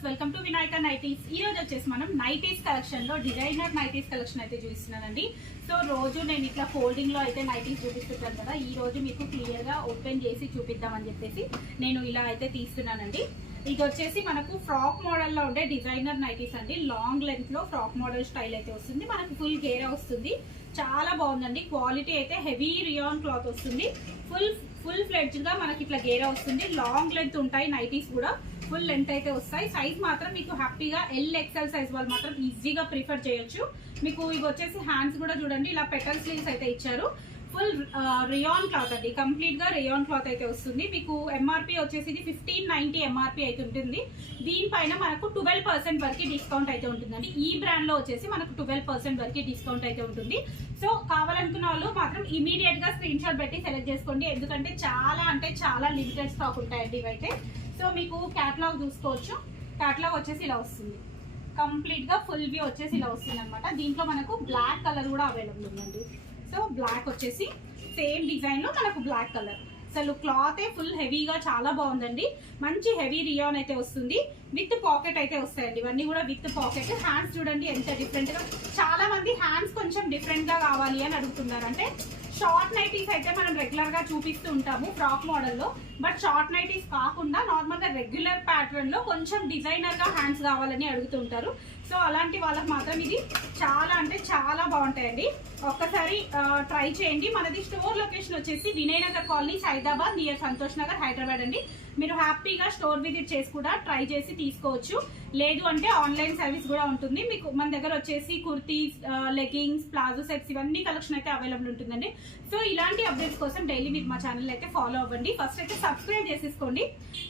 Viewers welcome to Vinayaka nighties. ఈ రోజు వచ్చేసి మనం నైటీస్ కలెక్షన్లో డిజైనర్ నైటీస్ కలెక్షన్ అయితే చూపిస్తున్నానండి. సో రోజు నేను ఇట్లా ఫోల్డింగ్లో అయితే నైటీస్ చూపిస్తుంటాను కదా ఈ రోజు మీకు క్లియర్గా ఓపెన్ చేసి చూపిద్దామని చెప్పేసి నేను ఇలా అయితే తీస్తున్నానండి. ఇది వచ్చేసి మనకు ఫ్రాక్ మోడల్లో ఉండే డిజైనర్ నైటీస్ అండి. లాంగ్ లెంత్లో ఫ్రాక్ మోడల్ స్టైల్ అయితే వస్తుంది. మనకు ఫుల్ గేరా వస్తుంది. చాలా బాగుందండి. క్వాలిటీ అయితే హెవీ రియాన్ క్లాత్ వస్తుంది. ఫుల్ ఫుల్ ఫ్లెడ్జ్గా మనకి ఇట్లా గేర వస్తుంది. లాంగ్ లెంత్ ఉంటాయి నైటీస్ కూడా. ఫుల్ లెంత్ అయితే వస్తాయి. సైజ్ మాత్రం మీకు హ్యాపీగా ఎల్ ఎక్సెల్ సైజ్ వాళ్ళు మాత్రం ఈజీగా ప్రిఫర్ చేయొచ్చు. మీకు ఇవి వచ్చేసి హ్యాండ్స్ కూడా చూడండి ఇలా పెటల్ స్లీవ్స్ అయితే ఇచ్చారు. ఫుల్ రియాన్ క్లాత్ అండి. కంప్లీట్గా రియాన్ క్లాత్ అయితే వస్తుంది. మీకు ఎంఆర్పి వచ్చేసి ఇది ఫిఫ్టీన్ నైన్టీ ఎంఆర్పి అయితే ఉంటుంది. దీనిపైన మనకు ట్వెల్వ్ పర్సెంట్ వరకు డిస్కౌంట్ అయితే ఉంటుందండి. ఈ బ్రాండ్లో వచ్చేసి మనకు ట్వెల్వ్ పర్సెంట్ వరకు డిస్కౌంట్ అయితే ఉంటుంది. సో కావాలనుకున్న వాళ్ళు మాత్రం ఇమీడియట్గా స్క్రీన్ షాట్ పెట్టి సెలెక్ట్ చేసుకోండి. ఎందుకంటే చాలా అంటే చాలా లిమిటెడ్ స్టాక్ ఉంటాయండి ఇవైతే. సో మీకు క్యాటలాగ్ చూసుకోవచ్చు. క్యాటలాగ్ వచ్చేసి ఇలా వస్తుంది. కంప్లీట్గా ఫుల్ వ్యూ వచ్చేసి ఇలా వస్తుంది అనమాట దీంట్లో మనకు బ్లాక్ కలర్ కూడా అవైలబుల్ ఉందండి. సో బ్లాక్ వచ్చేసి సేమ్ డిజైన్లో మనకు బ్లాక్ కలర్ అసలు క్లాత్ ఫుల్ హెవీగా చాలా బాగుందండి. మంచి హెవీ రియాన్ అయితే వస్తుంది. విత్ పాకెట్ అయితే వస్తాయండి. ఇవన్నీ కూడా విత్ పాకెట్ హ్యాండ్స్ చూడండి ఎంత డిఫరెంట్గా చాలా మంది హ్యాండ్స్ కొంచెం డిఫరెంట్గా కావాలి అని అడుగుతున్నారు. అంటే షార్ట్ నైటీస్ అయితే మనం రెగ్యులర్గా చూపిస్తూ ఉంటాము ఫ్రాక్ మోడల్లో. బట్ షార్ట్ నైటీస్ కాకుండా నార్మల్గా రెగ్యులర్ ప్యాటర్న్లో కొంచెం డిజైనర్గా హ్యాండ్స్ కావాలని అడుగుతుంటారు సో అలాంటి వాళ్ళకి మాత్రం ఇది చాలా అంటే చాలా బాగుంటాయండి. ఒక్కసారి ట్రై చేయండి. మనది స్టోర్ లొకేషన్ వచ్చేసి వినయనగర్ కాలనీ హైదరాబాద్ నియర్ సంతోష్ నగర్ హైదరాబాద్ అండి. మీరు హ్యాపీగా స్టోర్ విజిట్ చేసి కూడా ట్రై చేసి తీసుకోవచ్చు. లేదు అంటే ఆన్లైన్ సర్వీస్ కూడా ఉంటుంది. మీకు మన దగ్గర వచ్చేసి కుర్తీస్ లెగ్గింగ్స్ ప్లాజో సెట్స్ ఇవన్నీ కలెక్షన్ అయితే అవైలబుల్ ఉంటుందండి. సో ఇలాంటి అప్డేట్స్ కోసం డైలీ మీరు మా ఛానల్ అయితే ఫాలో అవ్వండి. ఫస్ట్ అయితే సబ్స్క్రైబ్ చేసేసుకోండి.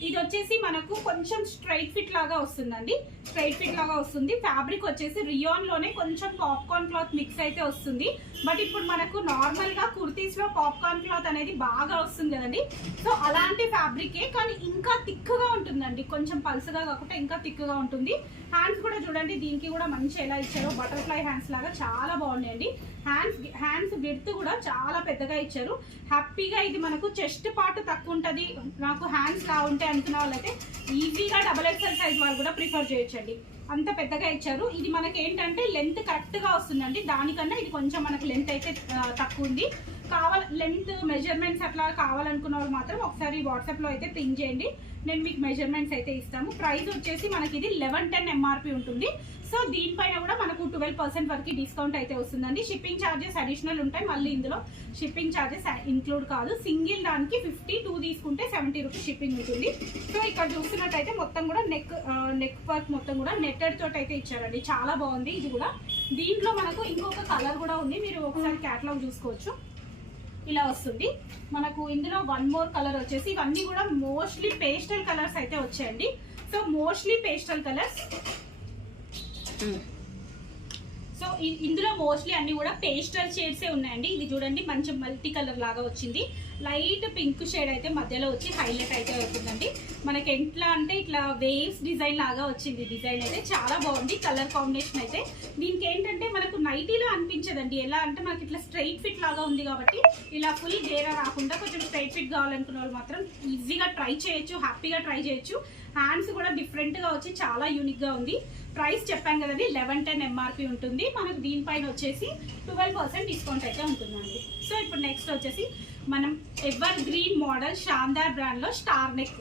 ఇది వచ్చేసి మనకు కొంచెం స్ట్రైట్ ఫిట్ లాగా వస్తుందండి. స్ట్రైట్ ఫిట్ లాగా వస్తుంది. ఫ్యాబ్రిక్ వచ్చేసి రియాన్లోనే కొంచెం పాప్కార్న్ క్లాత్ మిక్స్ అయితే వస్తుంది. బట్ ఇప్పుడు మనకు నార్మల్గా కుర్తీస్లో పాప్కార్న్ క్లాత్ అనేది బాగా వస్తుంది కదండి. సో అలాంటి ఫ్యాబ్రికే కానీ ఇంకా థిక్గా ఉంటుందండి. కొంచెం పల్సగా కాకుండా ఇంకా థిక్గా ఉంటుంది. హ్యాండ్స్ కూడా చూడండి దీనికి కూడా మంచి ఎలా ఇచ్చారో. బటర్ఫ్లై హ్యాండ్స్ లాగా చాలా బాగున్నాయండి. హ్యాండ్స్ హ్యాండ్స్ విడ్త్ కూడా చాలా పెద్దగా ఇచ్చారు. హ్యాపీగా ఇది మనకు చెస్ట్ పార్ట్ తక్కువ ఉంటుంది. నాకు హ్యాండ్స్ లా ఉంటాయి అనుకున్న వాళ్ళైతే ఈజీగా డబల్ ఎక్సెల్ సైజ్ వాళ్ళు కూడా ప్రిఫర్ చేయొచ్చండి. అంత పెద్దగా ఇచ్చారు. ఇది మనకి ఏంటంటే లెంత్ కరెక్ట్గా వస్తుందండి. దానికన్నా ఇది కొంచెం మనకు లెంత్ అయితే తక్కువ ఉంది కావాల లెంత్ మెజర్మెంట్స్ అట్లా కావాలనుకున్న వాళ్ళు మాత్రం ఒకసారి వాట్సాప్లో అయితే పింక్ చేయండి. నేను మీకు మెజర్మెంట్స్ అయితే ఇస్తాము. ప్రైస్ వచ్చేసి మనకి ఇది లెవెన్ టెన్ ఎంఆర్పి ఉంటుంది. సో దీనిపైన కూడా మనకు ట్వెల్వ్ పర్సెంట్ వరకు డిస్కౌంట్ అయితే వస్తుందండి. షిప్పింగ్ ఛార్జెస్ అడిషనల్ ఉంటాయి. మళ్ళీ ఇందులో షిప్పింగ్ ఛార్జెస్ ఇంక్లూడ్ కాదు. సింగిల్ దానికి ఫిఫ్టీ టూ తీసుకుంటే సెవెంటీ రూపీస్ షిప్పింగ్ ఉంటుంది. సో ఇక్కడ చూస్తున్నట్టయితే మొత్తం కూడా నెక్ నెక్ వర్క్ మొత్తం కూడా నెట్టెడ్ తోటి అయితే ఇచ్చారండి. చాలా బాగుంది ఇది కూడా. దీంట్లో మనకు ఇంకొక కలర్ కూడా ఉంది. మీరు ఒకసారి క్యాటలాగ్ చూసుకోవచ్చు. ఇలా వస్తుంది. మనకు ఇందులో వన్ మోర్ కలర్ వచ్చేసి ఇవన్నీ కూడా మోస్ట్లీ పేస్టల్ కలర్స్ అయితే వచ్చాయండి. So mostly pastel colours so ఇందులో మోస్ట్లీ అన్ని కూడా పేస్టల్ షేడ్సే ఉన్నాయండి. ఇది చూడండి మంచి మల్టీ కలర్ లాగా వచ్చింది. లైట్ పింక్ షేడ్ అయితే మధ్యలో వచ్చి హైలైట్ అయితే అవుతుందండి. మనకి ఎట్లా అంటే ఇట్లా వేవ్స్ డిజైన్ లాగా వచ్చింది. డిజైన్ అయితే చాలా బాగుంది. కలర్ కాంబినేషన్ అయితే దీనికి ఏంటంటే మనకు నైటీలో అనిపించదండి. ఎలా అంటే మనకి ఇట్లా స్ట్రైట్ ఫిట్ లాగా ఉంది కాబట్టి ఇలా ఫుల్ గేరా రాకుండా కొంచెం స్ట్రైట్ ఫిట్ కావాలనుకున్న వాళ్ళు మాత్రం ఈజీగా ట్రై చేయొచ్చు హ్యాపీగా ట్రై చేయొచ్చు. హ్యాండ్స్ కూడా డిఫరెంట్గా వచ్చి చాలా యూనిక్గా ఉంది. ప్రైస్ చెప్పాను కదండి లెవెన్ టెన్ ఎంఆర్పి ఉంటుంది. మనకు దీనిపైన వచ్చేసి ట్వెల్వ్ పర్సెంట్ డిస్కౌంట్ అయితే ఉంటుందండి. సో ఇప్పుడు నెక్స్ట్ వచ్చేసి మనం ఎవర్ గ్రీన్ మోడల్ షాందార్ బ్రాండ్లో స్టార్ నెక్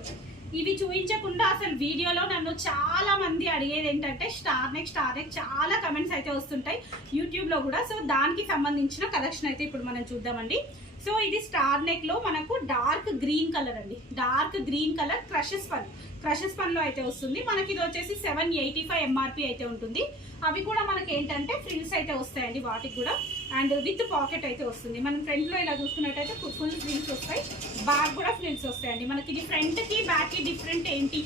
ఇవి చూపించకుండా అసలు వీడియోలో నన్ను చాలా మంది అడిగేది ఏంటంటే స్టార్ నెక్ స్టార్ నెక్ చాలా కమెంట్స్ అయితే వస్తుంటాయి యూట్యూబ్లో కూడా. సో దానికి సంబంధించిన కలెక్షన్ అయితే ఇప్పుడు మనం చూద్దామండి. సో ఇది స్టార్ నెక్లో మనకు డార్క్ గ్రీన్ కలర్ అండి. డార్క్ గ్రీన్ కలర్ క్రషెస్ పన్ క్రషెస్ పన్లో అయితే వస్తుంది. మనకి ఇది వచ్చేసి సెవెన్ ఎయిటీ ఫైవ్ ఎంఆర్పి అయితే ఉంటుంది. అవి కూడా మనకి ఏంటంటే ఫ్రిల్స్ అయితే వస్తాయండి వాటికి కూడా. అండ్ విత్ పాకెట్ అయితే వస్తుంది. మనం ఫ్రంట్లో ఇలా చూసుకున్నట్టయితే ఫుల్ ఫ్రిల్స్ వస్తాయి. బ్యాక్ కూడా ఫ్రిల్స్ వస్తాయండి. మనకి ఇది ఫ్రంట్కి బ్యాక్ డిఫరెంట్ ఏంటి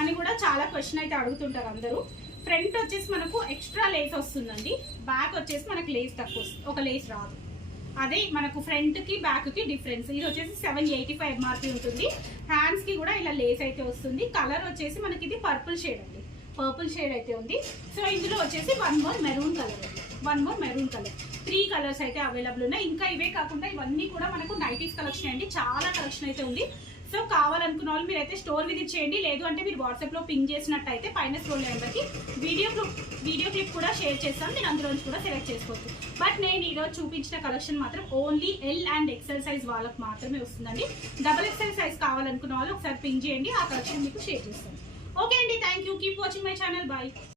అని కూడా చాలా క్వశ్చన్ అయితే అడుగుతుంటారు అందరూ. ఫ్రంట్ వచ్చేసి మనకు ఎక్స్ట్రా లేస్ వస్తుందండి. బ్యాక్ వచ్చేసి మనకు లేస్ తక్కువ ఒక లేస్ రాదు. అదే మనకు ఫ్రంట్కి బ్యాక్కి డిఫరెన్స్ ఇది వచ్చేసి సెవెన్ ఎయిటీ ఫైవ్ ఎంఆర్పీ ఉంటుంది. హ్యాండ్స్కి కూడా ఇలా లేస్ అయితే వస్తుంది. కలర్ వచ్చేసి మనకి ఇది పర్పుల్ షేడ్ అండి. పర్పుల్ షేడ్ అయితే ఉంది. సో ఇందులో వచ్చేసి one more maroon colour one more maroon colour three colours అయితే అవైలబుల్ ఉన్నాయి. ఇంకా ఇవే కాకుండా ఇవన్నీ కూడా మనకు నైటీస్ కలెక్షన్ అండి. చాలా కలెక్షన్ అయితే ఉంది. సో కావాలనుకున్న వాళ్ళు మీరైతే స్టోర్ విజిట్ చేయండి. లేదు అంటే మీరు వాట్సాప్లో పింగ్ చేసినట్టయితే పైన స్క్రోల్ నెంబర్కి వీడియో క్లిప్ వీడియో క్లిప్ కూడా షేర్ చేస్తాను మీరు అందులోంచి కూడా సెలెక్ట్ చేసుకోవచ్చు. బట్ నేను ఈరోజు చూపించిన కలెక్షన్ మాత్రం only L and XL size వాళ్ళకి మాత్రమే వస్తుందండి. డబల్ ఎక్సెల్ సైజ్ కావాలనుకున్న వాళ్ళు ఒకసారి పింగ్ చేయండి. ఆ కలెక్షన్ మీకు షేర్ చేస్తాను ఓకే అండి. Thank you keep watching my channel bye